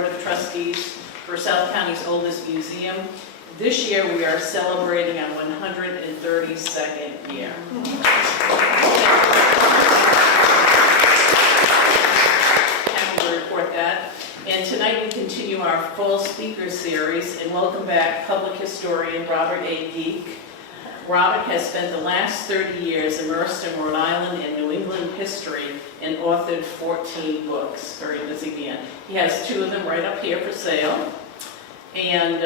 Board of Trustees for South County's oldest museum. This year we are celebrating our 132nd year. Happy to report that. And tonight we continue our full speaker series and welcome back public historian Robert A. Geake. Robert has spent the last 30 years immersed in Rhode Island and New England history and authored 14 books. Very busy man. He has 2 of them right up here for sale. And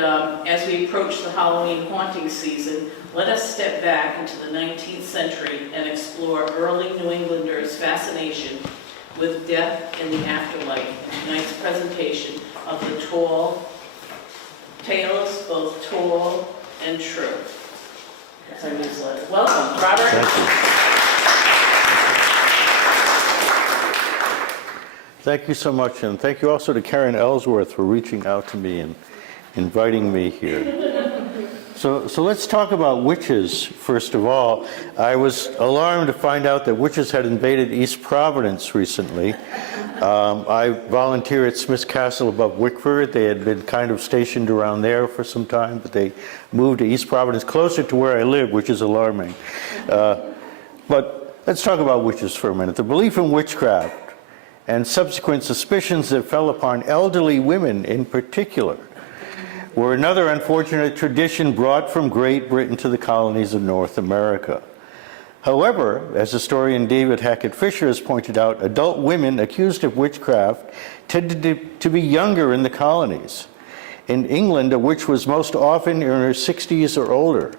as we approach the Halloween haunting season, let us step back into the 19th century and explore early New Englanders' fascination with death and the afterlife in tonight's presentation of the Tales Both Tall and True. That's our newsletter. Welcome, Robert. Thank you. Thank you so much, and thank you also to Karen Ellsworth for reaching out to me and inviting me here. So let's talk about witches, first of all. I was alarmed to find out that witches had invaded East Providence recently. I volunteer at Smith's Castle above Wickford. They had been kind of stationed around there for some time, but they moved to East Providence, closer to where I live, which is alarming. But let's talk about witches for a minute. The belief in witchcraft and subsequent suspicions that fell upon elderly women in particular were another unfortunate tradition brought from Great Britain to the colonies of North America. However, as historian David Hackett Fisher has pointed out, adult women accused of witchcraft tended to be younger in the colonies. In England, a witch was most often in her 60s or older.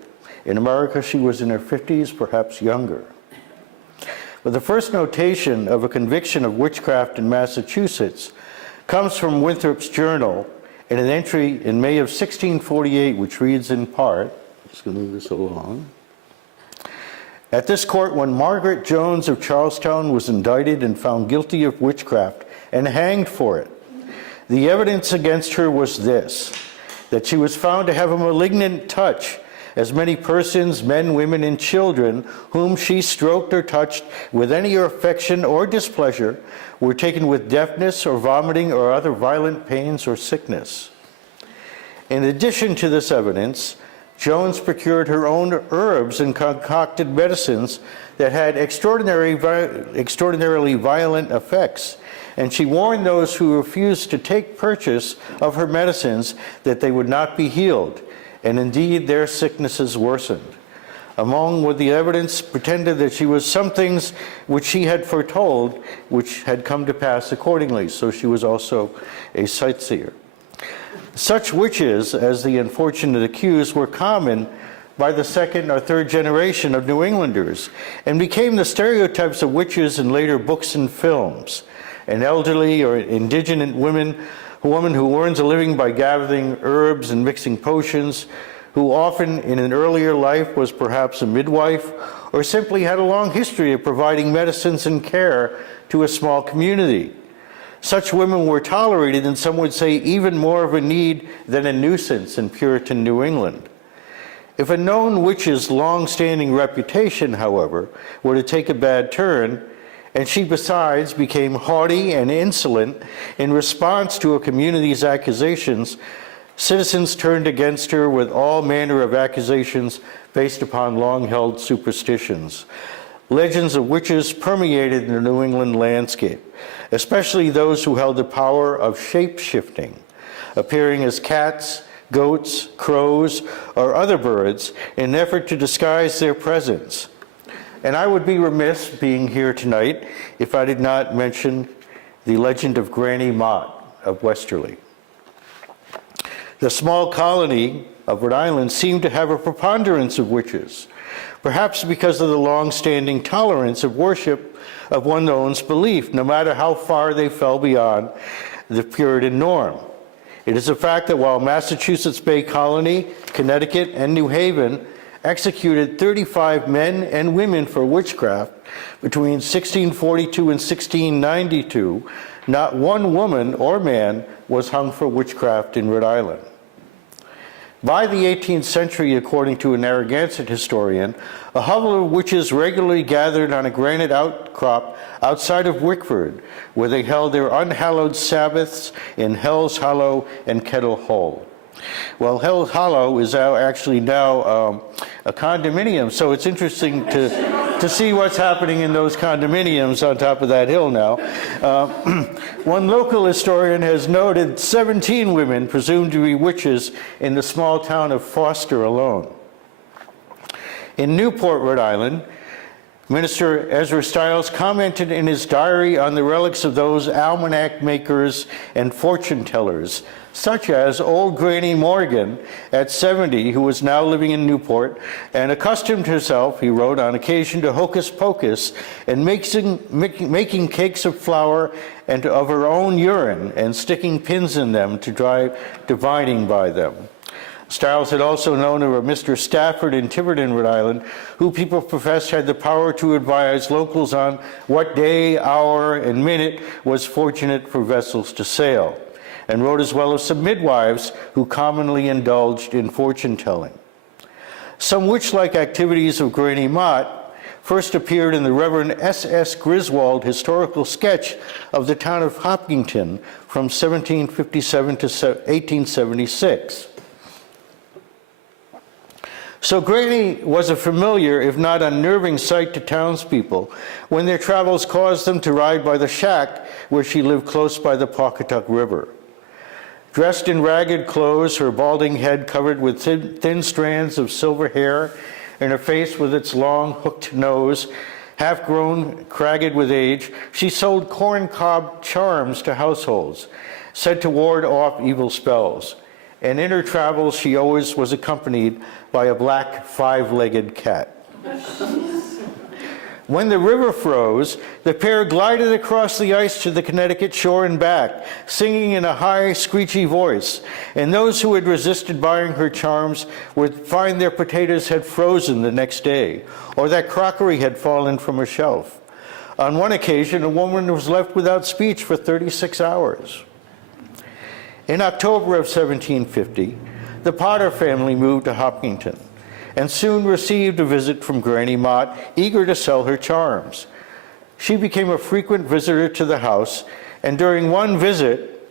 In America, she was in her 50s, perhaps younger. But the first notation of a conviction of witchcraft in Massachusetts comes from Winthrop's journal in an entry in May of 1648, which reads in part, I'm just going to move this along. At this court, when Margaret Jones of Charlestown was indicted and found guilty of witchcraft and hanged for it, the evidence against her was this, that she was found to have a malignant touch, as many persons, men, women, and children, whom she stroked or touched with any affection or displeasure, were taken with deafness or vomiting or other violent pains or sickness. In addition to this evidence, Jones procured her own herbs and concocted medicines that had extraordinarily violent effects, and she warned those who refused to take purchase of her medicines that they would not be healed, and indeed their sicknesses worsened. Among with the evidence pretended that she was some things which she had foretold, which had come to pass accordingly. So she was also a sightseer. Such witches, as the unfortunate accused, were common by the 2nd or 3rd generation of New Englanders and became the stereotypes of witches in later books and films. An elderly or indigent woman who earns a living by gathering herbs and mixing potions, who often in an earlier life was perhaps a midwife, or simply had a long history of providing medicines and care to a small community. Such women were tolerated, and some would say even more of a need than a nuisance in Puritan New England. If a known witch's long-standing reputation, however, were to take a bad turn, and she besides became haughty and insolent in response to a community's accusations, citizens turned against her with all manner of accusations based upon long-held superstitions. Legends of witches permeated the New England landscape, especially those who held the power of shape-shifting, appearing as cats, goats, crows, or other birds in an effort to disguise their presence. And I would be remiss being here tonight if I did not mention the legend of Granny Mott of Westerly. The small colony of Rhode Island seemed to have a preponderance of witches, perhaps because of the long-standing tolerance of worship of one's own belief, no matter how far they fell beyond the Puritan norm. It is a fact that while Massachusetts Bay Colony, Connecticut, and New Haven executed 35 men and women for witchcraft between 1642 and 1692, not one woman or man was hung for witchcraft in Rhode Island. By the 18th century, according to a Narragansett historian, a hovel of witches regularly gathered on a granite outcrop outside of Wickford, where they held their unhallowed Sabbaths in Hell's Hollow and Kettle Hole. Well, Hell's Hollow is actually now a condominium, so it's interesting to see what's happening in those condominiums on top of that hill now. One local historian has noted 17 women presumed to be witches in the small town of Foster alone. In Newport, Rhode Island, Minister Ezra Stiles commented in his diary on the relics of those almanac makers and fortune tellers, such as old Granny Morgan at 70, who was now living in Newport, and accustomed herself, he wrote, on occasion to hocus pocus and making cakes of flour and of her own urine and sticking pins in them to drive divining by them. Stiles had also known of a Mr. Stafford in Tiverton, Rhode Island, who people professed had the power to advise locals on what day, hour, and minute was fortunate for vessels to sail, and wrote as well of some midwives who commonly indulged in fortune-telling. Some witch-like activities of Granny Mott first appeared in the Reverend S.S. Griswold historical sketch of the town of Hopkinton from 1757 to 1876. So Granny was a familiar, if not unnerving, sight to townspeople when their travels caused them to ride by the shack where she lived close by the Pawcatuck River. Dressed in ragged clothes, her balding head covered with thin strands of silver hair, and her face with its long hooked nose, half-grown, cragged with age, she sold corncob charms to households, said to ward off evil spells. And in her travels, she always was accompanied by a black five-legged cat. When the river froze, the pair glided across the ice to the Connecticut shore and back, singing in a high, screechy voice. And those who had resisted buying her charms would find their potatoes had frozen the next day, or that crockery had fallen from a shelf. On one occasion, a woman was left without speech for 36 hours. In October of 1750, the Potter family moved to Hopkinton and soon received a visit from Granny Mott, eager to sell her charms. She became a frequent visitor to the house, and during one visit,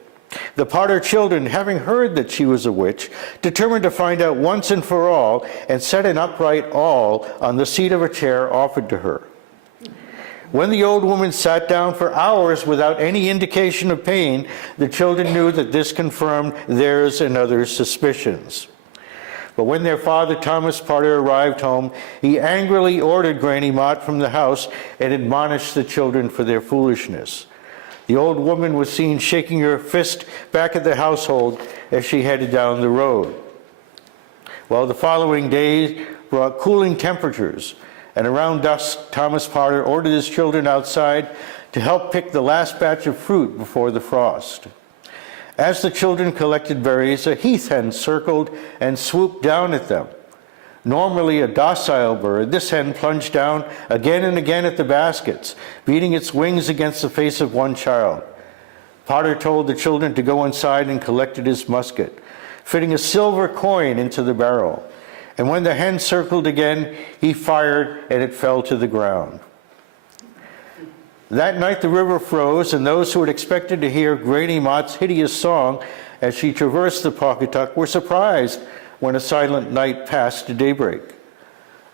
the Potter children, having heard that she was a witch, determined to find out once and for all and set an upright awl on the seat of a chair offered to her. When the old woman sat down for hours without any indication of pain, the children knew that this confirmed theirs and others' suspicions. But when their father, Thomas Potter, arrived home, he angrily ordered Granny Mott from the house and admonished the children for their foolishness. The old woman was seen shaking her fist back at the household as she headed down the road. Well, the following day brought cooling temperatures, and around dusk, Thomas Potter ordered his children outside to help pick the last batch of fruit before the frost. As the children collected berries, a heath hen circled and swooped down at them. Normally a docile bird, this hen plunged down again and again at the baskets, beating its wings against the face of one child. Potter told the children to go inside and collected his musket, fitting a silver coin into the barrel. And when the hen circled again, he fired and it fell to the ground. That night the river froze, and those who had expected to hear Granny Mott's hideous song as she traversed the Pawcatuck were surprised when a silent night passed to daybreak.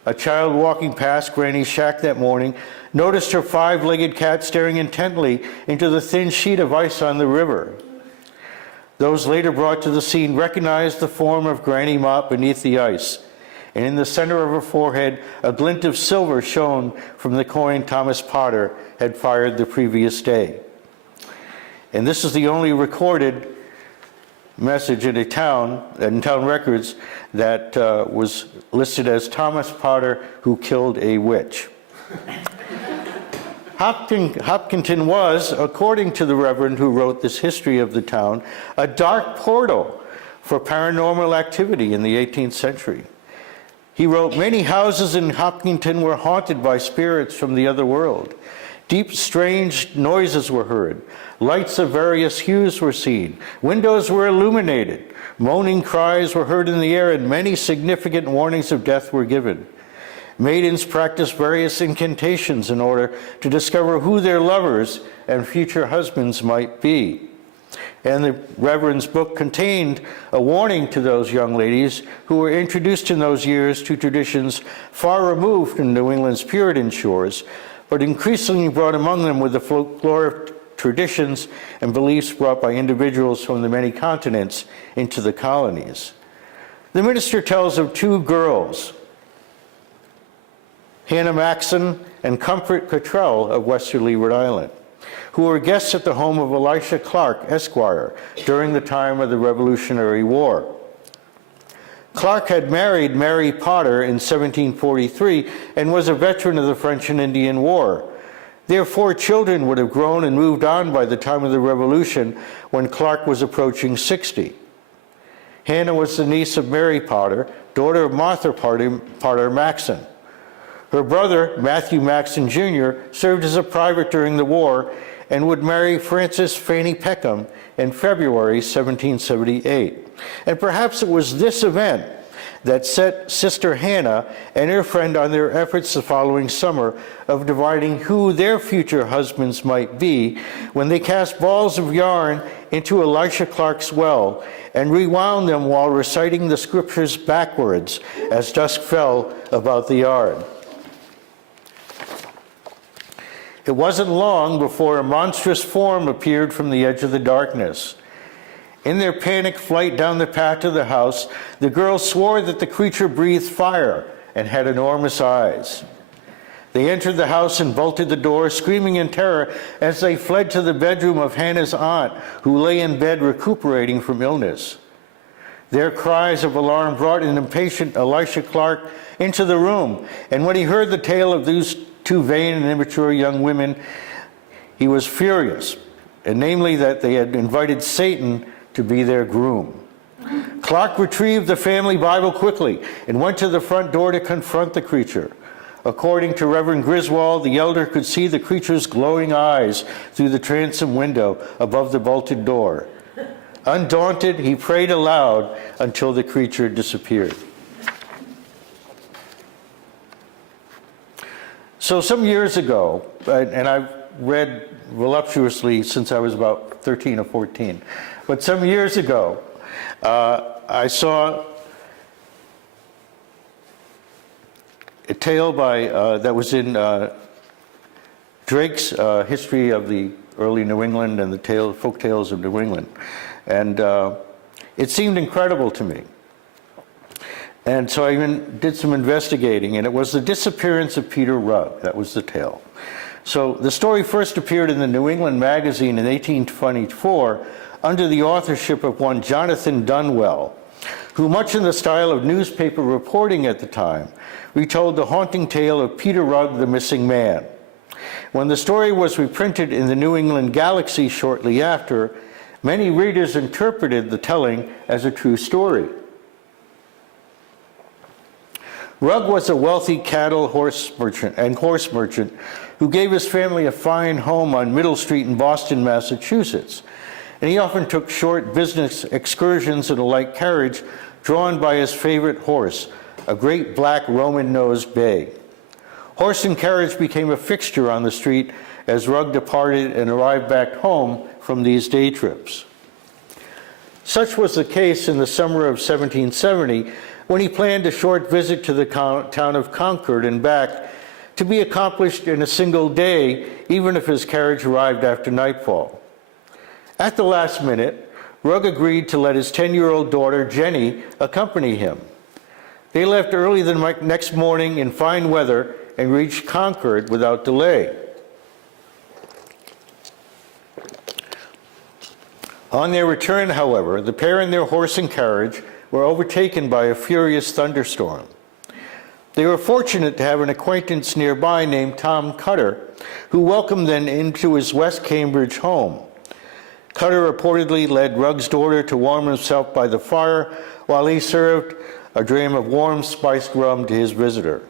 A child walking past Granny's shack that morning noticed her five-legged cat staring intently into the thin sheet of ice on the river. Those later brought to the scene recognized the form of Granny Mott beneath the ice, and in the center of her forehead, a glint of silver shone from the coin Thomas Potter had fired the previous day. And this is the only recorded message in town records that was listed as Thomas Potter who killed a witch. Hopkinton was, according to the Reverend who wrote this history of the town, a dark portal for paranormal activity in the 18th century. He wrote, "Many houses in Hopkinton were haunted by spirits from the other world. Deep, strange noises were heard. Lights of various hues were seen. Windows were illuminated. Moaning cries were heard in the air, and many significant warnings of death were given. Maidens practiced various incantations in order to discover who their lovers and future husbands might be. And the Reverend's book contained a warning to those young ladies who were introduced in those years to traditions far removed from New England's Puritan shores, but increasingly brought among them with the folkloric traditions and beliefs brought by individuals from the many continents into the colonies. The minister tells of two girls, Hannah Maxon and Comfort Cottrell of Westerly, Rhode Island, who were guests at the home of Elisha Clark, Esquire, during the time of the Revolutionary War. Clark had married Mary Potter in 1743 and was a veteran of the French and Indian War. Their 4 children would have grown and moved on by the time of the Revolution, when Clark was approaching 60. Hannah was the niece of Mary Potter, daughter of Martha Potter Maxon. Her brother, Matthew Maxon Jr., served as a private during the war and would marry Frances Fanny Peckham in February 1778. And perhaps it was this event that set Sister Hannah and her friend on their efforts the following summer of dividing who their future husbands might be, when they cast balls of yarn into Elisha Clark's well and rewound them while reciting the scriptures backwards as dusk fell about the yard. It wasn't long before a monstrous form appeared from the edge of the darkness. In their panic flight down the path to the house, the girls swore that the creature breathed fire and had enormous eyes. They entered the house and bolted the door, screaming in terror as they fled to the bedroom of Hannah's aunt, who lay in bed recuperating from illness. Their cries of alarm brought an impatient Elisha Clark into the room, and when he heard the tale of these 2 vain and immature young women, he was furious, and namely that they had invited Satan to be their groom. Clark retrieved the family Bible quickly and went to the front door to confront the creature. According to Reverend Griswold, the elder could see the creature's glowing eyes through the transom window above the bolted door. Undaunted, he prayed aloud until the creature disappeared. So some years ago, and I've read voluptuously since I was about 13 or 14, but some years ago, I saw a tale that was in Drake's History of the Early New England and the Folk Tales of New England. And it seemed incredible to me. And so I even did some investigating, and it was the disappearance of Peter Rugg. That was the tale. So the story first appeared in the New England magazine in 1824 under the authorship of one Jonathan Dunwell, who, much in the style of newspaper reporting at the time, retold the haunting tale of Peter Rugg, the missing man. When the story was reprinted in the New England Galaxy shortly after, many readers interpreted the telling as a true story. Rugg was a wealthy horse merchant who gave his family a fine home on Middle Street in Boston, Massachusetts. And he often took short business excursions in a light carriage drawn by his favorite horse, a great black Roman-nosed bay. Horse and carriage became a fixture on the street as Rugg departed and arrived back home from these day trips. Such was the case in the summer of 1770, when he planned a short visit to the town of Concord and back, to be accomplished in a single day, even if his carriage arrived after nightfall. At the last minute, Rugg agreed to let his 10-year-old daughter, Jenny, accompany him. They left early the next morning in fine weather and reached Concord without delay. On their return, however, the pair and their horse and carriage were overtaken by a furious thunderstorm. They were fortunate to have an acquaintance nearby named Tom Cutter, who welcomed them into his West Cambridge home. Cutter reportedly led Rugg's daughter to warm himself by the fire while he served a dram of warm spiced rum to his visitor.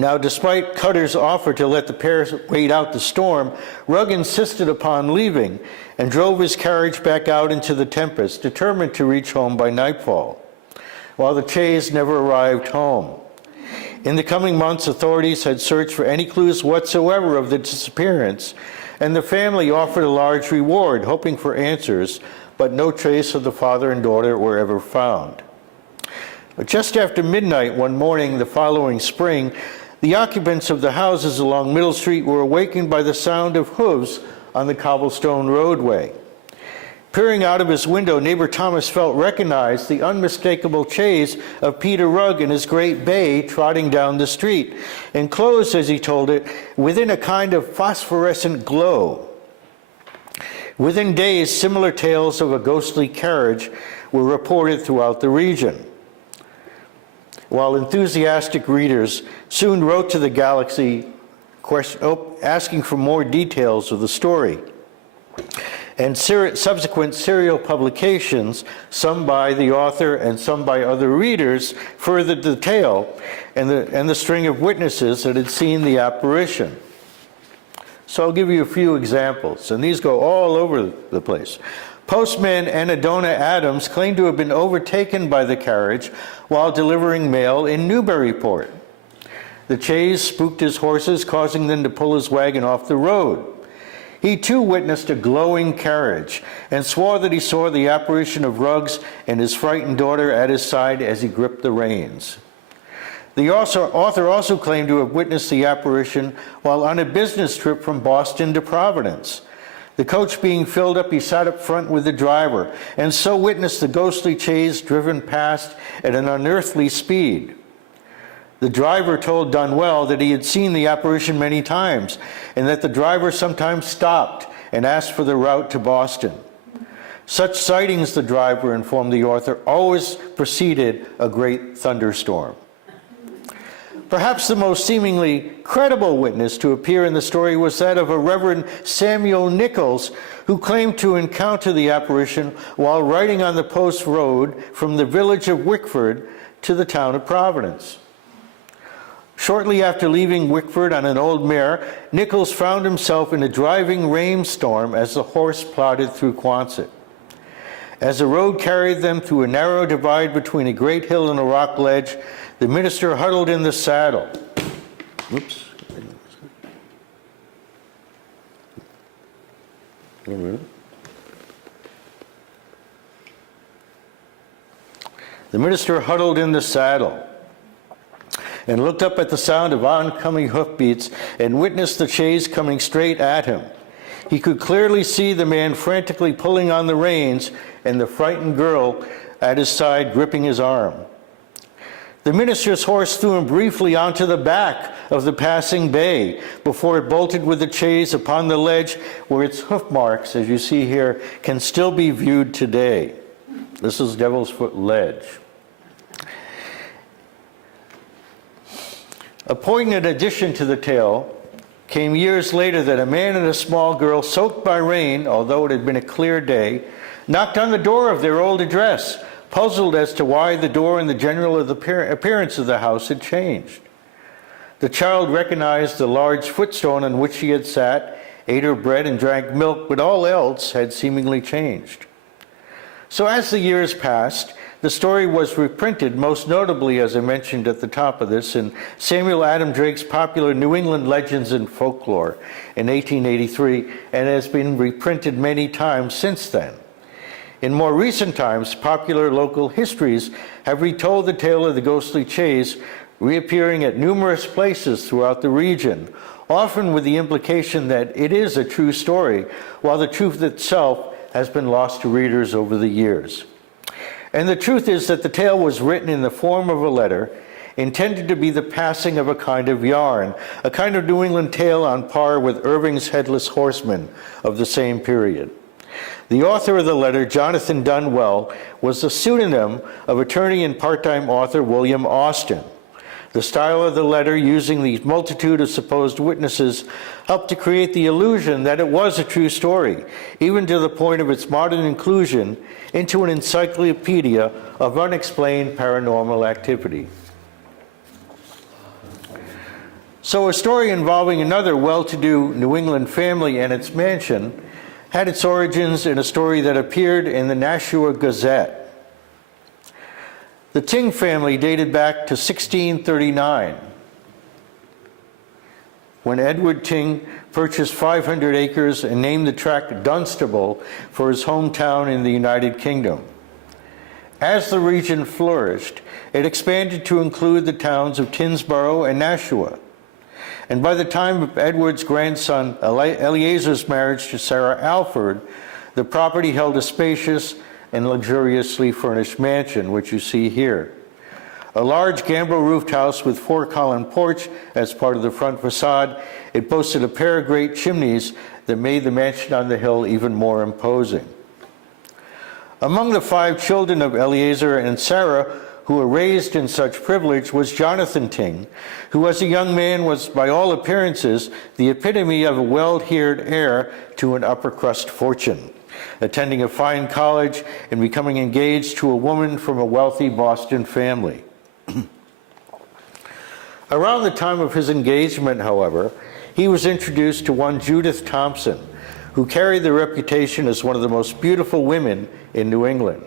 Now, despite Cutter's offer to let the pair wait out the storm, Rugg insisted upon leaving and drove his carriage back out into the tempest, determined to reach home by nightfall, while the Chays never arrived home. In the coming months, authorities had searched for any clues whatsoever of the disappearance, and the family offered a large reward, hoping for answers, but no trace of the father and daughter were ever found. Just after midnight one morning the following spring, the occupants of the houses along Middle Street were awakened by the sound of hooves on the cobblestone roadway. Peering out of his window, neighbor Thomas Felt recognized the unmistakable chaise of Peter Rugg and his great bay trotting down the street, enclosed, as he told it, within a kind of phosphorescent glow. Within days, similar tales of a ghostly carriage were reported throughout the region, while enthusiastic readers soon wrote to the Galaxy asking for more details of the story. And subsequent serial publications, some by the author and some by other readers, furthered the tale and the string of witnesses that had seen the apparition. So I'll give you a few examples, and these go all over the place. Postman Anadona Adams claimed to have been overtaken by the carriage while delivering mail in Newburyport. The chaise spooked his horses, causing them to pull his wagon off the road. He too witnessed a glowing carriage and swore that he saw the apparition of Ruggs and his frightened daughter at his side as he gripped the reins. The author also claimed to have witnessed the apparition while on a business trip from Boston to Providence. The coach being filled up, he sat up front with the driver, and so witnessed the ghostly chaise driven past at an unearthly speed. The driver told Dunwell that he had seen the apparition many times, and that the driver sometimes stopped and asked for the route to Boston. Such sightings, the driver informed the author, always preceded a great thunderstorm. Perhaps the most seemingly credible witness to appear in the story was that of a Reverend Samuel Nichols, who claimed to encounter the apparition while riding on the post road from the village of Wickford to the town of Providence. Shortly after leaving Wickford on an old mare, Nichols found himself in a driving rainstorm as the horse plodded through Quonset. As the road carried them through a narrow divide between a great hill and a rock ledge, the minister huddled in the saddle. Oops. One minute. The minister huddled in the saddle and looked up at the sound of oncoming hoofbeats and witnessed the chaise coming straight at him. He could clearly see the man frantically pulling on the reins and the frightened girl at his side gripping his arm. The minister's horse threw him briefly onto the back of the passing bay before it bolted with the chaise upon the ledge where its hoof marks, as you see here, can still be viewed today. This is Devil's Foot Ledge. A poignant addition to the tale came years later that a man and a small girl, soaked by rain, although it had been a clear day, knocked on the door of their old address, puzzled as to why the door and the general appearance of the house had changed. The child recognized the large footstone on which she had sat, ate her bread and drank milk, but all else had seemingly changed. So as the years passed, the story was reprinted, most notably, as I mentioned at the top of this, in Samuel Adam Drake's popular New England Legends and Folklore in 1883, and has been reprinted many times since then. In more recent times, popular local histories have retold the tale of the ghostly chaise, reappearing at numerous places throughout the region, often with the implication that it is a true story, while the truth itself has been lost to readers over the years. And the truth is that the tale was written in the form of a letter, intended to be the passing of a kind of yarn, a kind of New England tale on par with Irving's Headless Horseman of the same period. The author of the letter, Jonathan Dunwell, was the pseudonym of attorney and part-time author William Austin. The style of the letter, using the multitude of supposed witnesses, helped to create the illusion that it was a true story, even to the point of its modern inclusion into an encyclopedia of unexplained paranormal activity. So a story involving another well-to-do New England family and its mansion had its origins in a story that appeared in the Nashua Gazette. The Ting family dated back to 1639, when Edward Ting purchased 500 acres and named the tract Dunstable for his hometown in the United Kingdom. As the region flourished, it expanded to include the towns of Tinsboro and Nashua. And by the time of Edward's grandson Eleazar's marriage to Sarah Alford, the property held a spacious and luxuriously furnished mansion, which you see here. A large gambrel-roofed house with four-column porch as part of the front facade, it boasted a pair of great chimneys that made the mansion on the hill even more imposing. Among the 5 children of Eleazar and Sarah, who were raised in such privilege, was Jonathan Ting, who as a young man was, by all appearances, the epitome of a well-haired heir to an upper-crust fortune, attending a fine college and becoming engaged to a woman from a wealthy Boston family. Around the time of his engagement, however, he was introduced to one Judith Thompson, who carried the reputation as one of the most beautiful women in New England.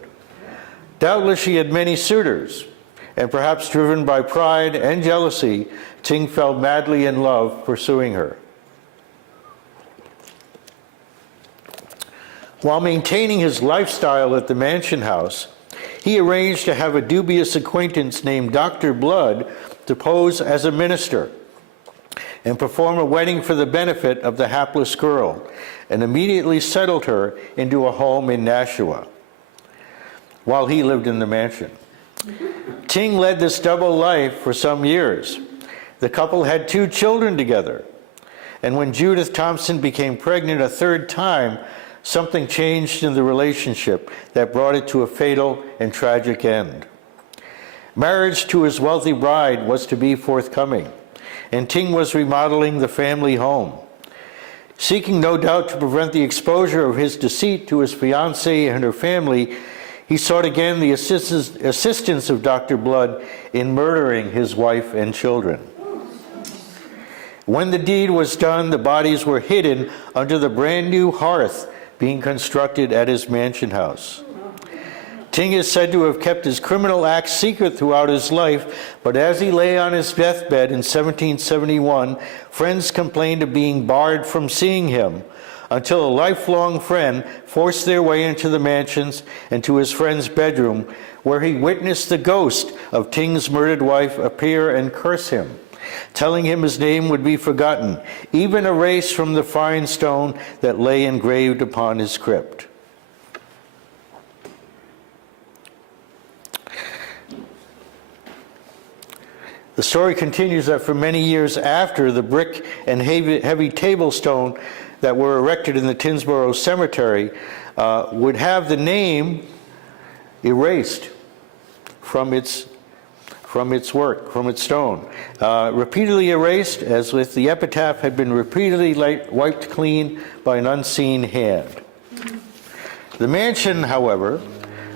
Doubtless she had many suitors, and perhaps driven by pride and jealousy, Ting fell madly in love pursuing her. While maintaining his lifestyle at the mansion house, he arranged to have a dubious acquaintance named Dr. Blood to pose as a minister and perform a wedding for the benefit of the hapless girl, and immediately settled her into a home in Nashua while he lived in the mansion. Ting led this double life for some years. The couple had 2 children together, and when Judith Thompson became pregnant a 3rd time, something changed in the relationship that brought it to a fatal and tragic end. Marriage to his wealthy bride was to be forthcoming, and Ting was remodeling the family home. Seeking no doubt to prevent the exposure of his deceit to his fiancée and her family, he sought again the assistance of Dr. Blood in murdering his wife and children. When the deed was done, the bodies were hidden under the brand new hearth being constructed at his mansion house. Ting is said to have kept his criminal acts secret throughout his life, but as he lay on his deathbed in 1771, friends complained of being barred from seeing him, until a lifelong friend forced their way into the mansions and to his friend's bedroom, where he witnessed the ghost of Ting's murdered wife appear and curse him, telling him his name would be forgotten, even erased from the fine stone that lay engraved upon his crypt. The story continues that for many years after, the brick and heavy table stone that were erected in the Tinsboro Cemetery would have the name erased from its work, from its stone. Repeatedly erased, as if the epitaph had been repeatedly wiped clean by an unseen hand. The mansion, however,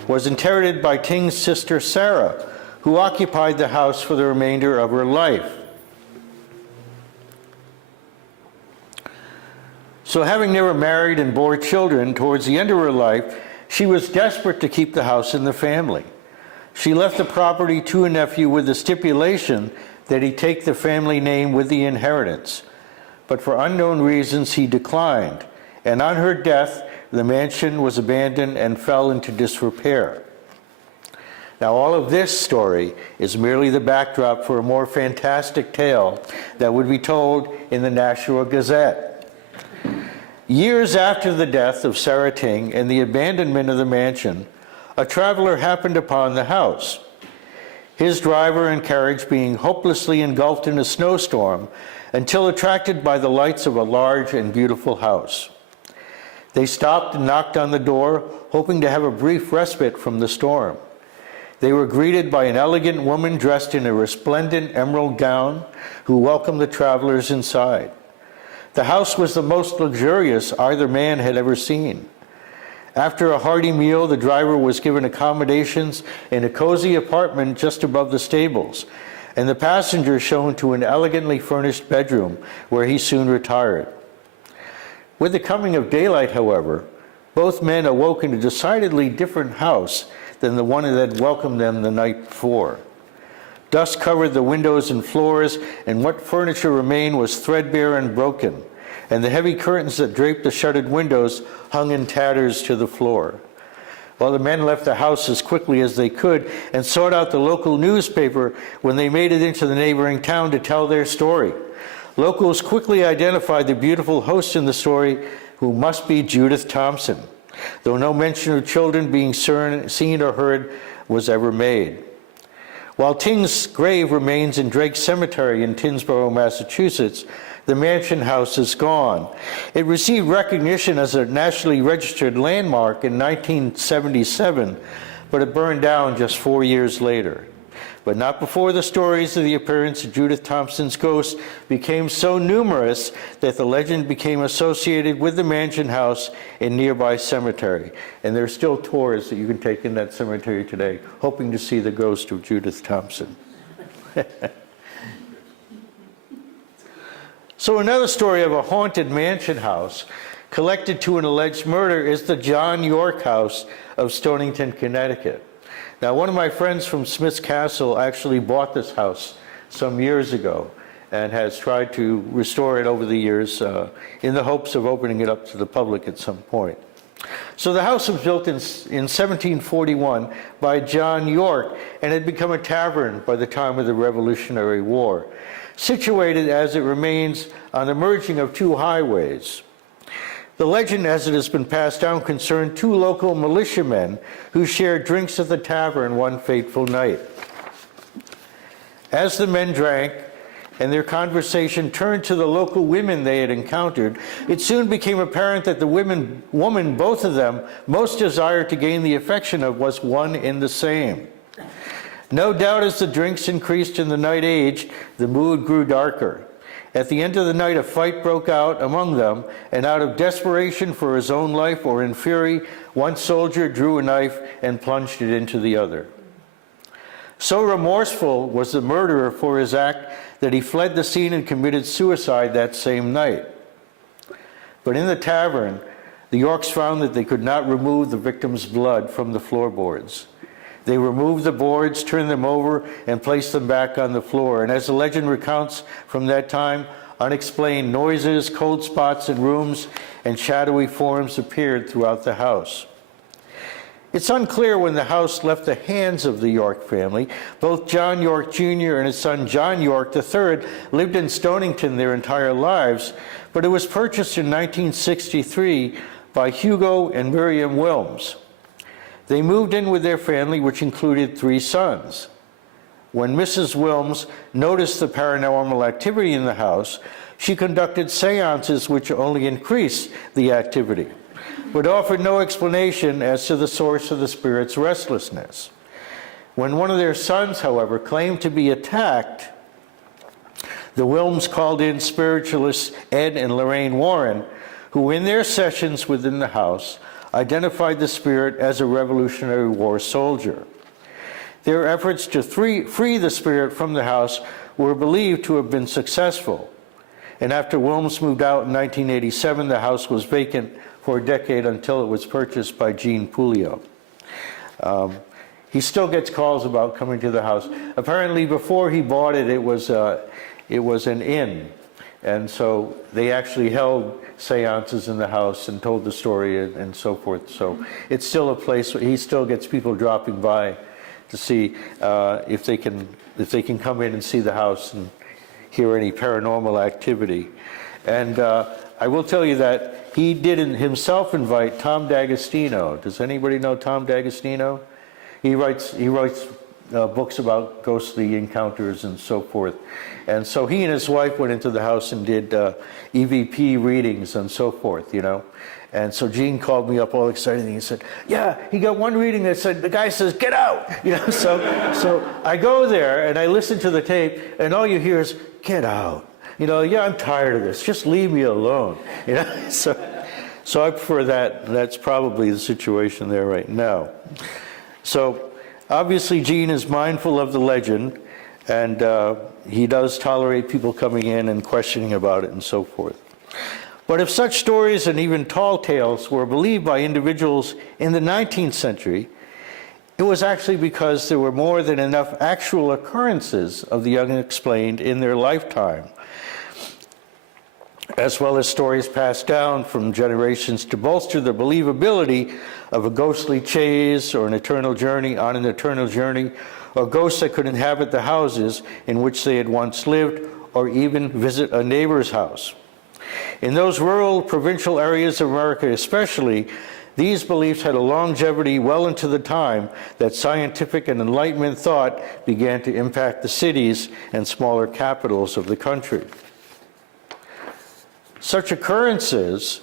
was inherited by Ting's sister Sarah, who occupied the house for the remainder of her life. So having never married and bore children, towards the end of her life, she was desperate to keep the house in the family. She left the property to a nephew with the stipulation that he take the family name with the inheritance. But for unknown reasons, he declined, and on her death, the mansion was abandoned and fell into disrepair. Now, all of this story is merely the backdrop for a more fantastic tale that would be told in the Nashua Gazette. Years after the death of Sarah Ting and the abandonment of the mansion, a traveler happened upon the house, his driver and carriage being hopelessly engulfed in a snowstorm until attracted by the lights of a large and beautiful house. They stopped and knocked on the door, hoping to have a brief respite from the storm. They were greeted by an elegant woman dressed in a resplendent emerald gown who welcomed the travelers inside. The house was the most luxurious either man had ever seen. After a hearty meal, the driver was given accommodations in a cozy apartment just above the stables, and the passenger shown to an elegantly furnished bedroom where he soon retired. With the coming of daylight, however, both men awoke in a decidedly different house than the one that had welcomed them the night before. Dust covered the windows and floors, and what furniture remained was threadbare and broken, and the heavy curtains that draped the shuttered windows hung in tatters to the floor. While the men left the house as quickly as they could and sought out the local newspaper when they made it into the neighboring town to tell their story. Locals quickly identified the beautiful host in the story, who must be Judith Thompson, though no mention of children being seen or heard was ever made. While Ting's grave remains in Drake Cemetery in Tinsboro, Massachusetts, the mansion house is gone. It received recognition as a nationally registered landmark in 1977, but it burned down just 4 years later. But not before the stories of the appearance of Judith Thompson's ghost became so numerous that the legend became associated with the mansion house in nearby cemetery. And there are still tours that you can take in that cemetery today, hoping to see the ghost of Judith Thompson. So another story of a haunted mansion house collected to an alleged murder is the John York House of Stonington, Connecticut. Now, one of my friends from Smith's Castle actually bought this house some years ago and has tried to restore it over the years in the hopes of opening it up to the public at some point. So the house was built in 1741 by John York and had become a tavern by the time of the Revolutionary War, situated as it remains on the merging of two highways. The legend, as it has been passed down, concerned two local militiamen who shared drinks at the tavern one fateful night. As the men drank, and their conversation turned to the local women they had encountered, it soon became apparent that the woman, both of them, most desired to gain the affection of was one and the same. No doubt as the drinks increased in the night age, the mood grew darker. At the end of the night, a fight broke out among them, and out of desperation for his own life or in fury, one soldier drew a knife and plunged it into the other. So remorseful was the murderer for his act that he fled the scene and committed suicide that same night. But in the tavern, the Yorks found that they could not remove the victim's blood from the floorboards. They removed the boards, turned them over, and placed them back on the floor. And as the legend recounts from that time, unexplained noises, cold spots in rooms, and shadowy forms appeared throughout the house. It's unclear when the house left the hands of the York family. Both John York Jr. and his son John York III lived in Stonington their entire lives, but it was purchased in 1963 by Hugo and Miriam Wilms. They moved in with their family, which included 3 sons. When Mrs. Wilms noticed the paranormal activity in the house, she conducted seances which only increased the activity, but offered no explanation as to the source of the spirit's restlessness. When one of their sons, however, claimed to be attacked, the Wilms called in spiritualists Ed and Lorraine Warren, who in their sessions within the house identified the spirit as a Revolutionary War soldier. Their efforts to free the spirit from the house were believed to have been successful. And after Wilms moved out in 1987, the house was vacant for a decade until it was purchased by Gene Pulio. He still gets calls about coming to the house. Apparently, before he bought it, it was an inn. And so they actually held seances in the house and told the story and so forth. So it's still a place where he still gets people dropping by to see if they can come in and see the house and hear any paranormal activity. And I will tell you that he did himself invite Tom D'Agostino. Does anybody know Tom D'Agostino? He writes books about ghostly encounters and so forth. And so he and his wife went into the house and did EVP readings and so forth, you know. And so Gene called me up all excited and he said, yeah, he got one reading that said, the guy says, get out, you know. So I go there and I listen to the tape and all you hear is, get out. You know, yeah, I'm tired of this. Just leave me alone, you know. So I prefer that. That's probably the situation there right now. So obviously Gene is mindful of the legend, And he does tolerate people coming in and questioning about it and so forth. But if such stories and even tall tales were believed by individuals in the 19th century, it was actually because there were more than enough actual occurrences of the unexplained in their lifetime, as well as stories passed down from generations to bolster the believability of a ghostly chase or an eternal journey on an eternal journey, or ghosts that could inhabit the houses in which they had once lived, or even visit a neighbor's house. In those rural, provincial areas of America especially, these beliefs had a longevity well into the time that scientific and Enlightenment thought began to impact the cities and smaller capitals of the country. Such occurrences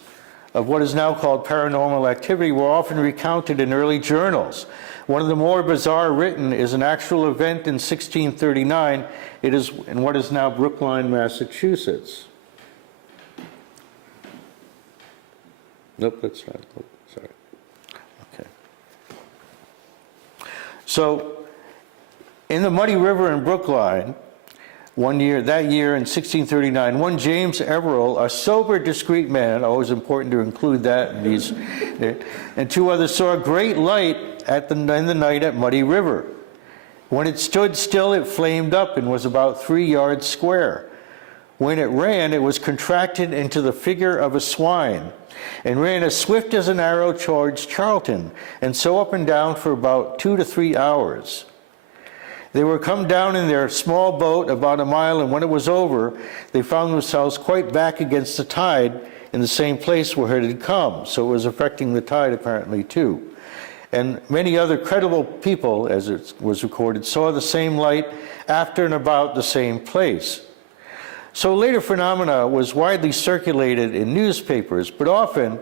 of what is now called paranormal activity were often recounted in early journals. One of the more bizarre written is an actual event in 1639. It is in what is now Brookline, Massachusetts. Nope, that's not. Oh, sorry. Okay. So, in the Muddy River in Brookline, that year in 1639, one James Everell, a sober, discreet man, always important to include that in these, and two others saw a great light in the night at Muddy River. When it stood still, it flamed up and was about 3 yards square. When it ran, it was contracted into the figure of a swine, and ran as swift as an arrow towards Charlton, and so up and down for about 2 to 3 hours. They were come down in their small boat about a mile, and when it was over, they found themselves quite back against the tide in the same place where it had come. So it was affecting the tide apparently too. And many other credible people, as it was recorded, saw the same light after and about the same place. So later phenomena was widely circulated in newspapers, but often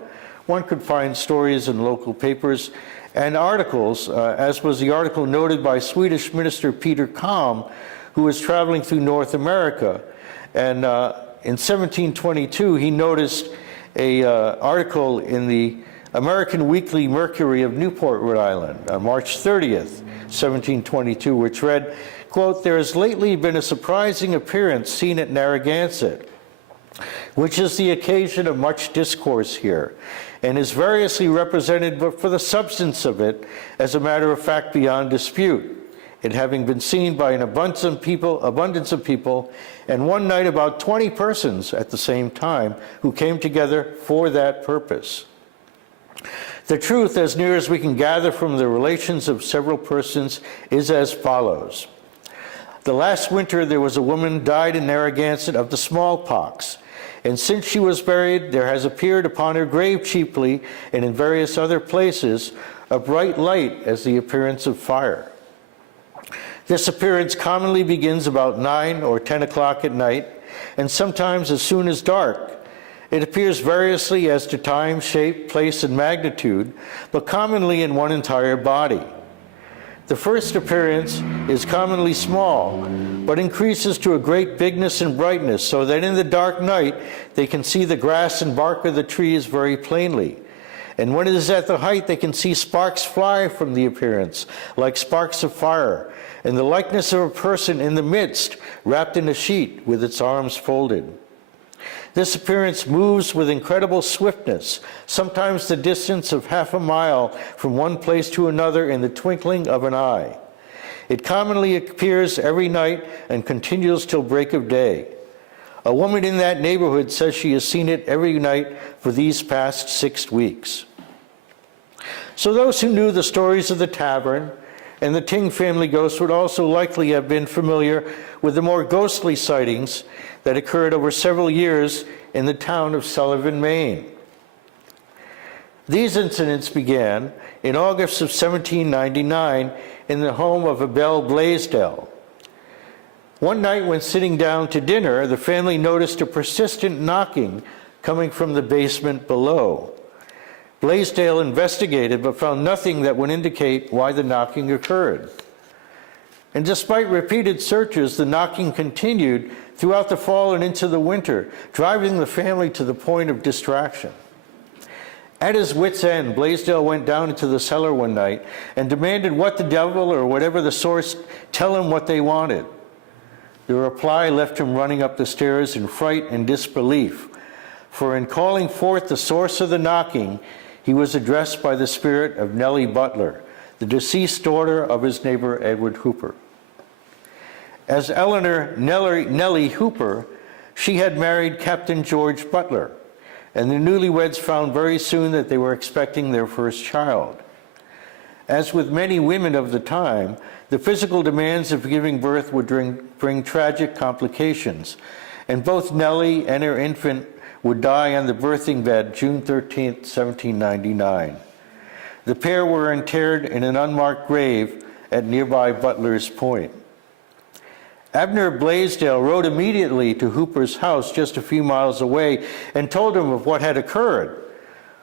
one could find stories in local papers and articles, as was the article noted by Swedish minister Peter Kalm, who was traveling through North America. And in 1722, he noticed an article in the American Weekly Mercury of Newport, Rhode Island, on March 30th, 1722, which read, quote, "There has lately been a surprising appearance seen at Narragansett, which is the occasion of much discourse here, and is variously represented, but for the substance of it, as a matter of fact beyond dispute, it having been seen by an abundance of people, and one night about 20 persons at the same time, who came together for that purpose. The truth, as near as we can gather from the relations of several persons, is as follows. The last winter there was a woman died in Narragansett of the smallpox, and since she was buried, there has appeared upon her grave chiefly, and in various other places, a bright light as the appearance of fire. This appearance commonly begins about 9 or 10 o'clock at night, and sometimes as soon as dark. It appears variously as to time, shape, place, and magnitude, but commonly in one entire body. The first appearance is commonly small, but increases to a great bigness and brightness, so that in the dark night they can see the grass and bark of the trees very plainly. And when it is at the height, they can see sparks fly from the appearance, like sparks of fire, and the likeness of a person in the midst, wrapped in a sheet with its arms folded. This appearance moves with incredible swiftness, sometimes the distance of half a mile from one place to another in the twinkling of an eye. It commonly appears every night and continues till break of day. A woman in that neighborhood says she has seen it every night for these past 6 weeks. So those who knew the stories of the tavern and the Ting family ghosts would also likely have been familiar with the more ghostly sightings that occurred over several years in the town of Sullivan, Maine. These incidents began in August of 1799 in the home of Abel Blaisdell. One night when sitting down to dinner, the family noticed a persistent knocking coming from the basement below. Blaisdell investigated but found nothing that would indicate why the knocking occurred. And despite repeated searches, the knocking continued throughout the fall and into the winter, driving the family to the point of distraction. At his wit's end, Blaisdell went down into the cellar one night and demanded what the devil or whatever the source tell him what they wanted. The reply left him running up the stairs in fright and disbelief, for in calling forth the source of the knocking, he was addressed by the spirit of Nellie Butler, the deceased daughter of his neighbor Edward Hooper. As Eleanor Nellie Hooper, she had married Captain George Butler, and the newlyweds found very soon that they were expecting their first child. As with many women of the time, the physical demands of giving birth would bring tragic complications, and both Nellie and her infant would die on the birthing bed June 13, 1799. The pair were interred in an unmarked grave at nearby Butler's Point. Abner Blaisdell rode immediately to Hooper's house just a few miles away and told him of what had occurred.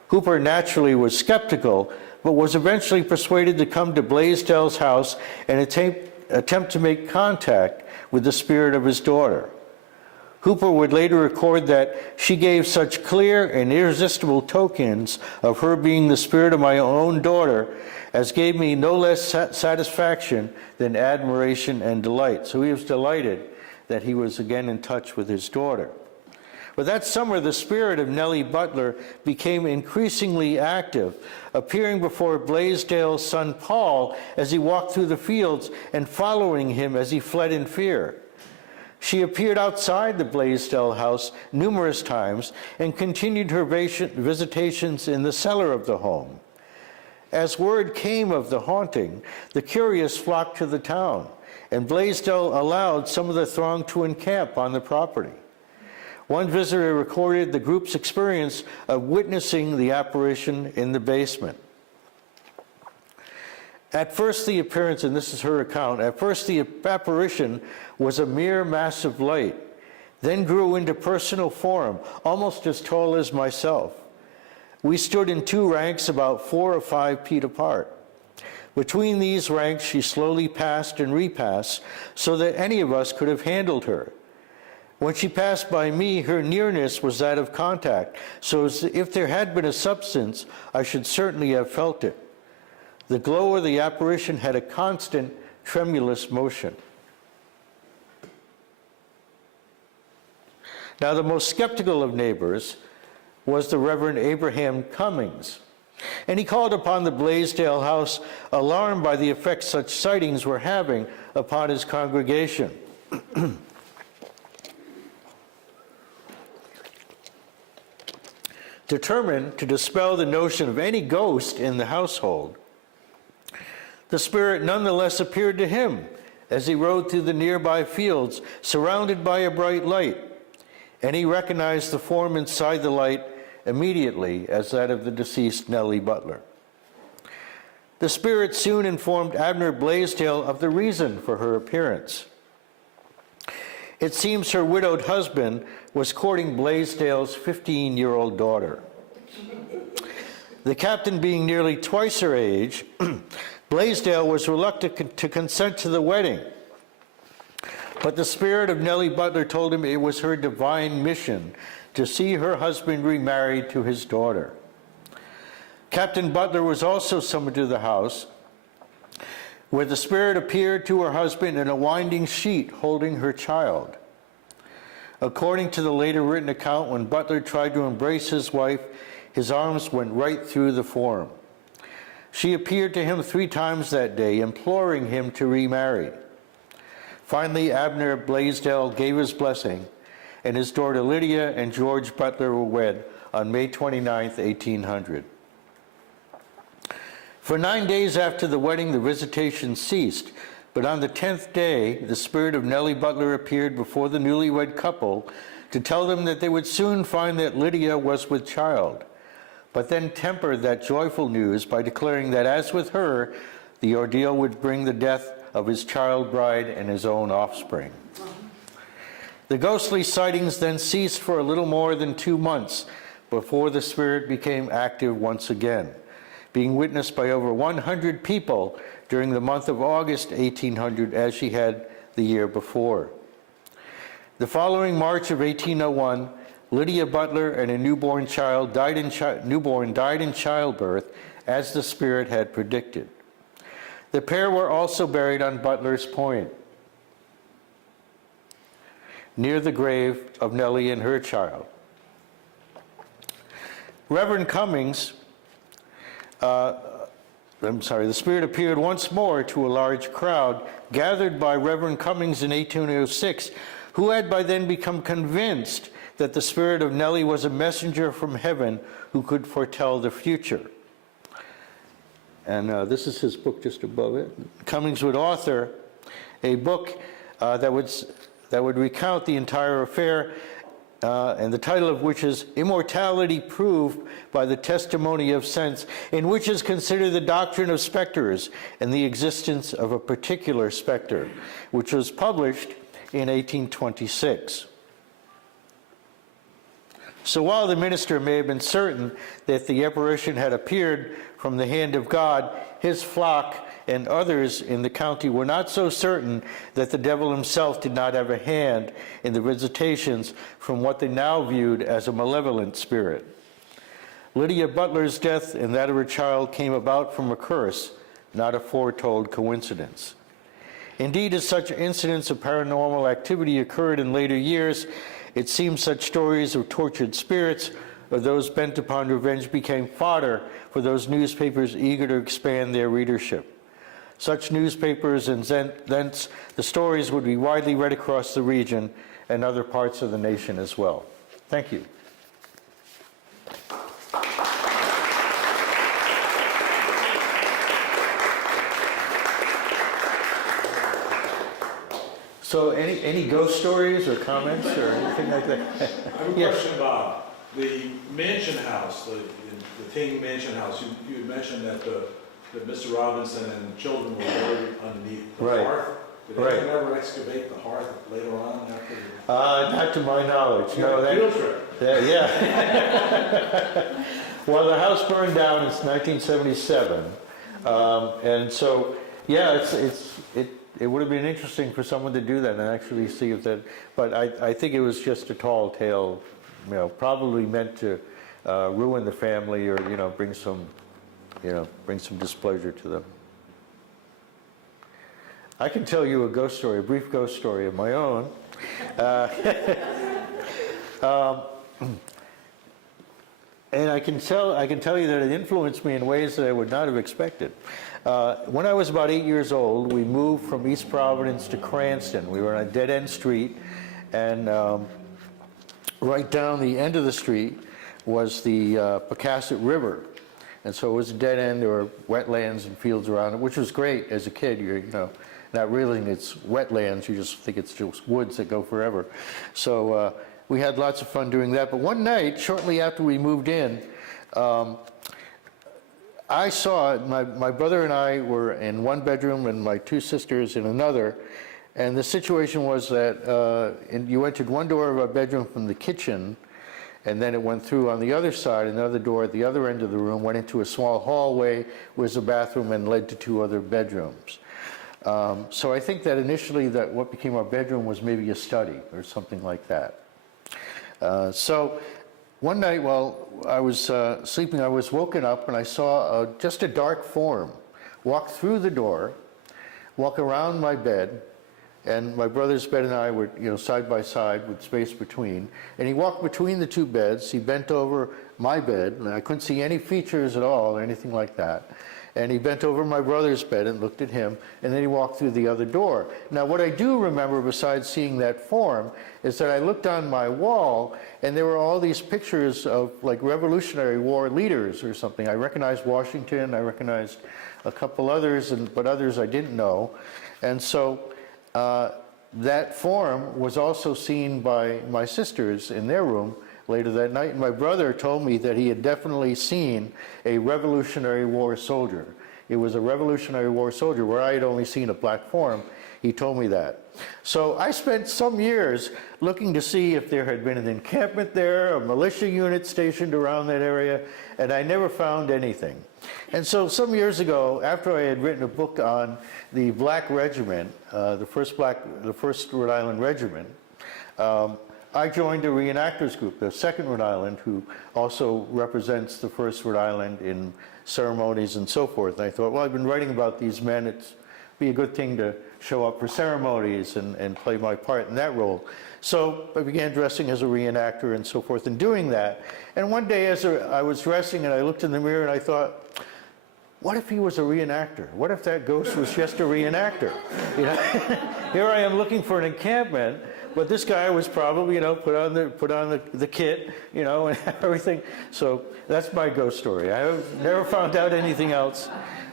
Hooper naturally was skeptical, but was eventually persuaded to come to Blaisdell's house and attempt to make contact with the spirit of his daughter. Hooper would later record that she gave such clear and irresistible tokens of her being the spirit of my own daughter as gave me no less satisfaction than admiration and delight. So he was delighted that he was again in touch with his daughter. But that summer, the spirit of Nellie Butler became increasingly active, appearing before Blaisdell's son Paul as he walked through the fields and following him as he fled in fear. She appeared outside the Blaisdell house numerous times and continued her visitations in the cellar of the home. As word came of the haunting, the curious flocked to the town, and Blaisdell allowed some of the throng to encamp on the property. One visitor recorded the group's experience of witnessing the apparition in the basement. At first the appearance, and this is her account, at first the apparition was a mere mass of light, then grew into personal form, almost as tall as myself. We stood in two ranks about 4 or 5 feet apart. Between these ranks she slowly passed and repassed so that any of us could have handled her. When she passed by me, her nearness was that of contact, so as if there had been a substance, I should certainly have felt it. The glow of the apparition had a constant, tremulous motion. Now, the most skeptical of neighbors was the Reverend Abraham Cummings, and he called upon the Blaisdell house, alarmed by the effect such sightings were having upon his congregation. Determined to dispel the notion of any ghost in the household, the spirit nonetheless appeared to him as he rode through the nearby fields, surrounded by a bright light, and he recognized the form inside the light immediately as that of the deceased Nellie Butler. The spirit soon informed Abner Blaisdell of the reason for her appearance. It seems her widowed husband was courting Blaisdell's 15-year-old daughter. The captain being nearly twice her age, Blaisdell was reluctant to consent to the wedding. But the spirit of Nellie Butler told him it was her divine mission to see her husband remarried to his daughter. Captain Butler was also summoned to the house, where the spirit appeared to her husband in a winding sheet holding her child. According to the later written account, when Butler tried to embrace his wife, his arms went right through the form. She appeared to him 3 times that day, imploring him to remarry. Finally, Abner Blaisdell gave his blessing, and his daughter Lydia and George Butler were wed on May 29, 1800. For 9 days after the wedding, the visitation ceased, but on the 10th day, the spirit of Nellie Butler appeared before the newlywed couple to tell them that they would soon find that Lydia was with child, but then tempered that joyful news by declaring that as with her, the ordeal would bring the death of his child bride and his own offspring. The ghostly sightings then ceased for a little more than 2 months before the spirit became active once again, being witnessed by over 100 people during the month of August 1800 as she had the year before. The following March of 1801, Lydia Butler and a newborn died in childbirth as the spirit had predicted. The pair were also buried on Butler's Point. near the grave of Nellie and her child. Reverend Cummings, the Spirit appeared once more to a large crowd gathered by Reverend Cummings in 1806, who had by then become convinced that the spirit of Nellie was a messenger from heaven who could foretell the future. And this is his book just above it. Cummings would author a book that would recount the entire affair, and the title of which is Immortality Proved by the Testimony of Sense, in which is considered the doctrine of specters and the existence of a particular specter, which was published in 1826. So while the minister may have been certain that the apparition had appeared from the hand of God, his flock and others in the county were not so certain that the devil himself did not have a hand in the visitations from what they now viewed as a malevolent spirit. Lydia Butler's death and that of her child came about from a curse, not a foretold coincidence. Indeed, as such incidents of paranormal activity occurred in later years, it seems such stories of tortured spirits or those bent upon revenge became fodder for those newspapers eager to expand their readership. Such newspapers and thence the stories would be widely read across the region and other parts of the nation as well. Thank you. So any ghost stories or comments or anything like that? I have a Yes. question about the mansion house, the Ting mansion house. You had mentioned that Mr. Robinson and the children were buried underneath the Right. hearth. Did Right. anyone ever excavate the hearth later on after the... Not to my knowledge. No, Field trip. yeah. Well, the house burned down in 1977, and so yeah, it would have been interesting for someone to do that and actually see if that. But I think it was just a tall tale, probably meant to ruin the family or bring some displeasure to them. I can tell you a ghost story, a brief ghost story of my own. And I can tell you that it influenced me in ways that I would not have expected. When I was about 8 years old, we moved from East Providence to Cranston. We were on a dead-end street, and right down the end of the street was the Pocasset River. And so it was a dead end. There were wetlands and fields around it, which was great as a kid. You're not realizing it's wetlands. You just think it's just woods that go forever. So we had lots of fun doing that. But one night, shortly after we moved in, I saw my brother and I were in one bedroom and my two sisters in another. And the situation was that you entered one door of our bedroom from the kitchen, and then it went through on the other side. Another door at the other end of the room went into a small hallway, was a bathroom, and led to two other bedrooms. So I think that initially that what became our bedroom was maybe a study or something like that. So one night while I was sleeping, I was woken up and I saw just a dark form walk through the door, walk around my bed, and my brother's bed and I were side by side with space between. And he walked between the two beds. He bent over my bed, and I couldn't see any features at all or anything like that. And he bent over my brother's bed and looked at him, and then he walked through the other door. Now, what I do remember, besides seeing that form, is that I looked on my wall, and there were all these pictures of, like, Revolutionary War leaders or something. I recognized Washington, I recognized a couple others, but others I didn't know. And so that form was also seen by my sisters in their room later that night, and my brother told me that he had definitely seen a Revolutionary War soldier. It was a Revolutionary War soldier where I had only seen a black form. He told me that. So I spent some years looking to see if there had been an encampment there, a militia unit stationed around that area, and I never found anything. And so some years ago, after I had written a book on the Black Regiment, the first Rhode Island Regiment, I joined a reenactors group, the 2nd Rhode Island, who also represents the 1st Rhode Island in ceremonies and so forth. And I thought, well, I've been writing about these men. It's be a good thing to show up for ceremonies and play my part in that role. So I began dressing as a reenactor and so forth and doing that. And one day as I was dressing and I looked in the mirror and I thought, what if he was a reenactor? What if that ghost was just a reenactor? You know? Here I am looking for an encampment, but this guy was probably, you know, put on the kit, you know, and everything. So that's my ghost story. I have never found out anything else,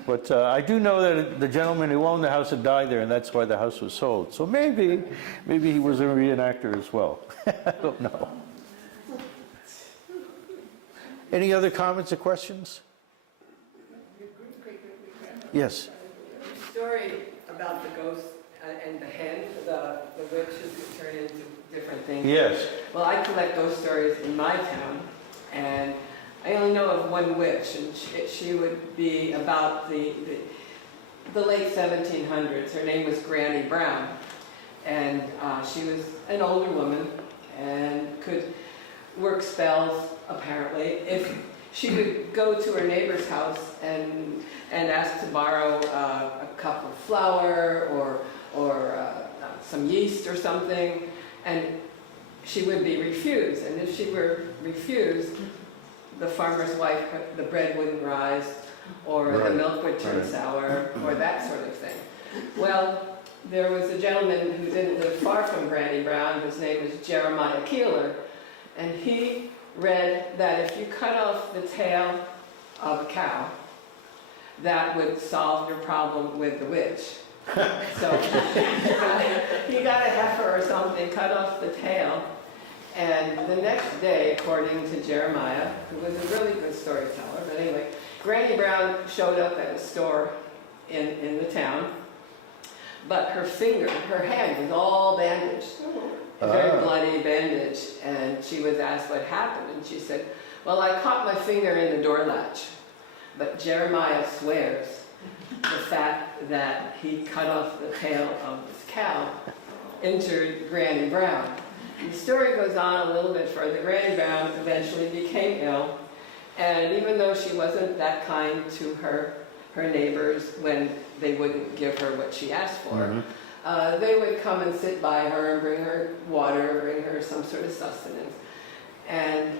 but I do know that the gentleman who owned the house had died there, and that's why the house was sold. So maybe he was a reenactor as well. I don't know. Any other comments or questions? Yes. The story about the ghost and the hen, the witch who could turn into different things. Yes. Well, I collect ghost stories in my town, and I only know of one witch, and she would be about the late 1700s. Her name was Granny Brown, and she was an older woman and could work spells, apparently. If she would go to her neighbor's house and ask to borrow a cup of flour or some yeast or something, and she would be refused. And if she were refused, the farmer's wife, the bread wouldn't rise, or the milk would turn sour, or that sort of thing. Well, there was a gentleman who didn't live far from Granny Brown. His name was Jeremiah Keeler, and he read that if you cut off the tail of a cow, that would solve your problem with the witch. So he got a heifer or something, cut off the tail, and the next day, according to Jeremiah, who was a really good storyteller, but anyway, Granny Brown showed up at a store in the town, but her hand was all bandaged, a very bloody bandage, and she was asked what happened, and she said, well, I caught my finger in the door latch, but Jeremiah swears the fact that he cut off the tail of this cow injured Granny Brown. And the story goes on a little bit further. Granny Brown eventually became ill, and even though she wasn't that kind to her neighbors when they wouldn't give her what she asked for, they would come and sit by her and bring her water, bring her some sort of sustenance. And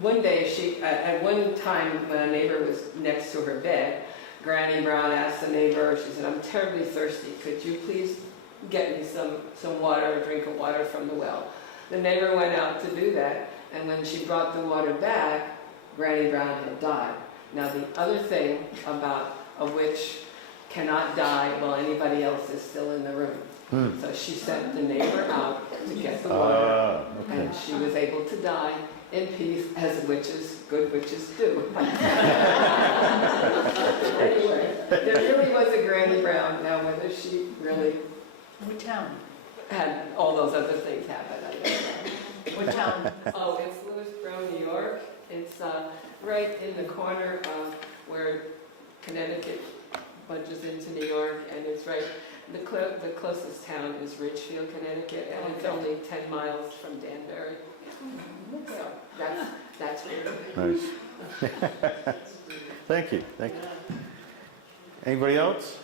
one day, at one time when a neighbor was next to her bed, Granny Brown asked the neighbor, she said, I'm terribly thirsty, could you please get me some water, a drink of water from the well? The neighbor went out to do that, and when she brought the water back, Granny Brown had died. Now the other thing about a witch cannot die while anybody else is still in the room. So she sent the neighbor out to get the water, and she was able to die in peace, as good witches do. Anyway, there really was a Granny Brown. Now, whether she really What town? had all those other things happen, I don't know. What town? Oh, it's Lewisboro, New York. It's right in the corner of where Connecticut bunches into New York, and it's right, the closest town is Ridgefield, Connecticut, and it's only 10 miles from Danbury. So that's where. Nice. Thank you. Anybody else?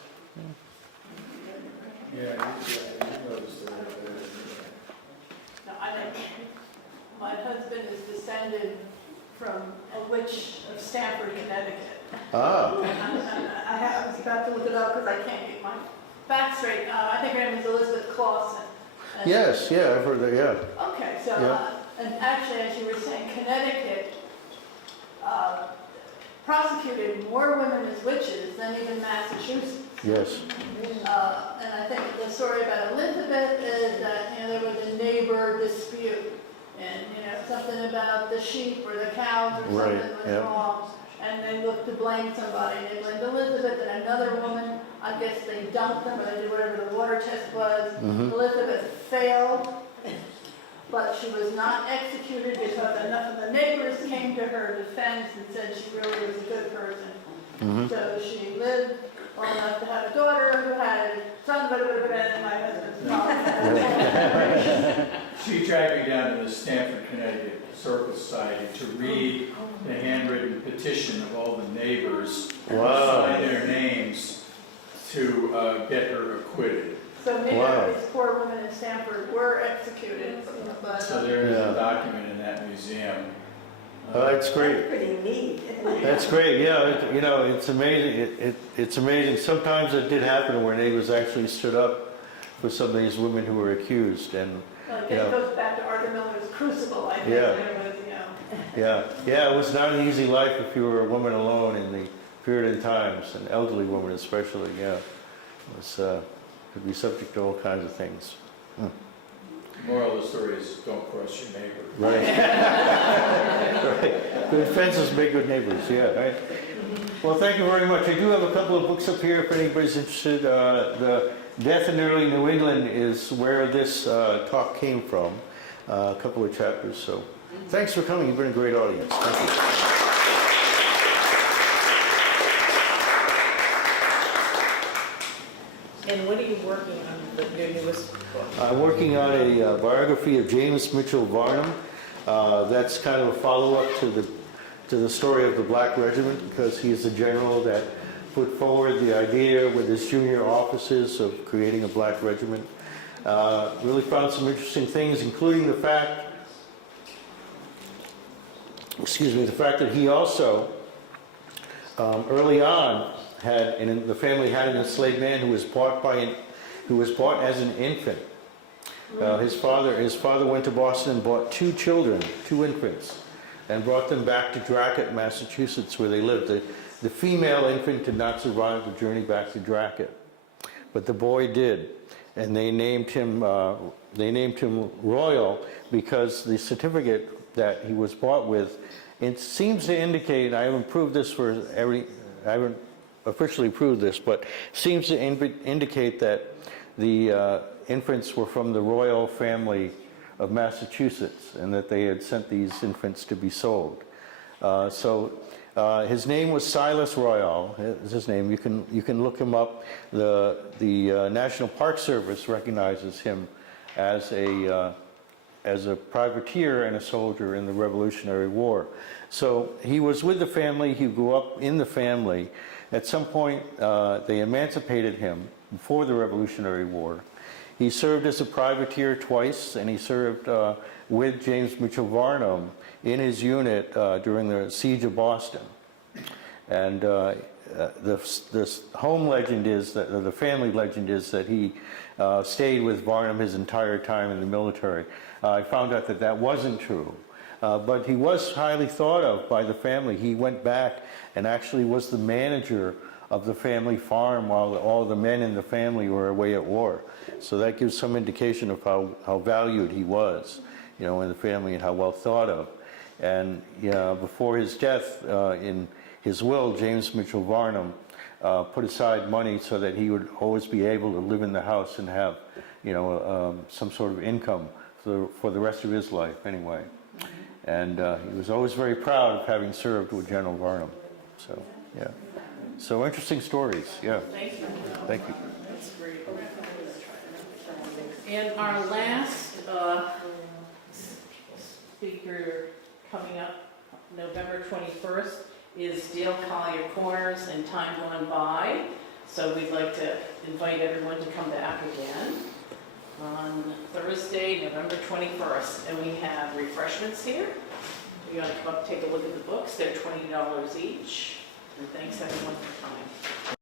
No, my husband is descended from a witch of Stamford, Connecticut. I was about to look it up because I can't get my facts straight. I think her name is Elizabeth Clausen. Yes, yeah, I've heard that, yeah. Okay, so, and actually, as you were saying, Connecticut prosecuted more women as witches than even Massachusetts. Yes. And I think the story about Elizabeth is that, there was a neighbor dispute, and, something about the sheep or the cows or something was wrong, and they looked to blame somebody, and they blamed Elizabeth and another woman. I guess they dumped them, or they did whatever the water test was. Elizabeth failed, but she was not executed because enough of the neighbors came to her defense and said she really was a good person. So she lived long enough to have a daughter who had a son, but it would have been my husband's father. She dragged me down to the Stamford, Connecticut Historical Society to read the handwritten petition of all the neighbors, sign their names to get her acquitted. So many Wow. of these poor women in Stamford were executed, but, So there is Yeah. a document in that museum. Oh, that's great. That's pretty neat, isn't it? That's great, yeah, it's amazing, it's amazing, sometimes it did happen where neighbors actually stood up for some of these women who were accused, and, like, Yeah. it goes back to Arthur Miller's Crucible, I think, Yeah. there was, yeah, it was not an easy life if you were a woman alone in the period of times, an elderly woman especially, yeah. It was, could be subject to all kinds of things. Moral of the story is don't cross your neighbor. Right. Right. Good fences make good neighbors, yeah, right? Well, thank you very much. I do have a couple of books up here if anybody's interested. The Death in Early New England is where this talk came from, a couple of chapters. So thanks for coming. You've been a great audience. Thank you. And what are you working on, your newest book? I'm working on a biography of James Mitchell Varnum. That's kind of a follow-up to the story of the Black Regiment, because he's the general that put forward the idea with his junior officers of creating a Black Regiment. Really found some interesting things, including the fact, the fact that he also, early on, the family had an enslaved man who was bought as an infant. His father went to Boston and bought two infants, and brought them back to Dracut, Massachusetts, where they lived. The female infant did not survive the journey back to Dracut, but the boy did, and they named him Royal because the certificate that he was bought with, it seems to indicate, I haven't proved this I haven't officially proved this, but seems to indicate that the infants were from the royal family of Massachusetts, and that they had sent these infants to be sold. His name was Silas Royal. Is his name? You can look him up. The National Park Service recognizes him as a privateer and a soldier in the Revolutionary War. So he was with the family. He grew up in the family. At some point, they emancipated him before the Revolutionary War. He served as a privateer twice, and he served with James Mitchell Varnum in his unit during the Siege of Boston. And the home legend is that, or the family legend is that he stayed with Varnum his entire time in the military. I found out that that wasn't true. But he was highly thought of by the family. He went back and actually was the manager of the family farm while all the men in the family were away at war. So that gives some indication of how valued he was, in the family, and how well thought of. And before his death, in his will, James Mitchell Varnum put aside money so that he would always be able to live in the house and have, some sort of income for the rest of his life anyway. And he was always very proud of having served with General Varnum. So, yeah. So interesting stories, yeah. Thank you. Thank you. That's great. And our last speaker coming up November 21st is Dale Collier Corners and Time Gone By. So we'd like to invite everyone to come back again on Thursday, November 21st. And we have refreshments here. You want to come up and take a look at the books. They're $20 each. And thanks everyone for coming.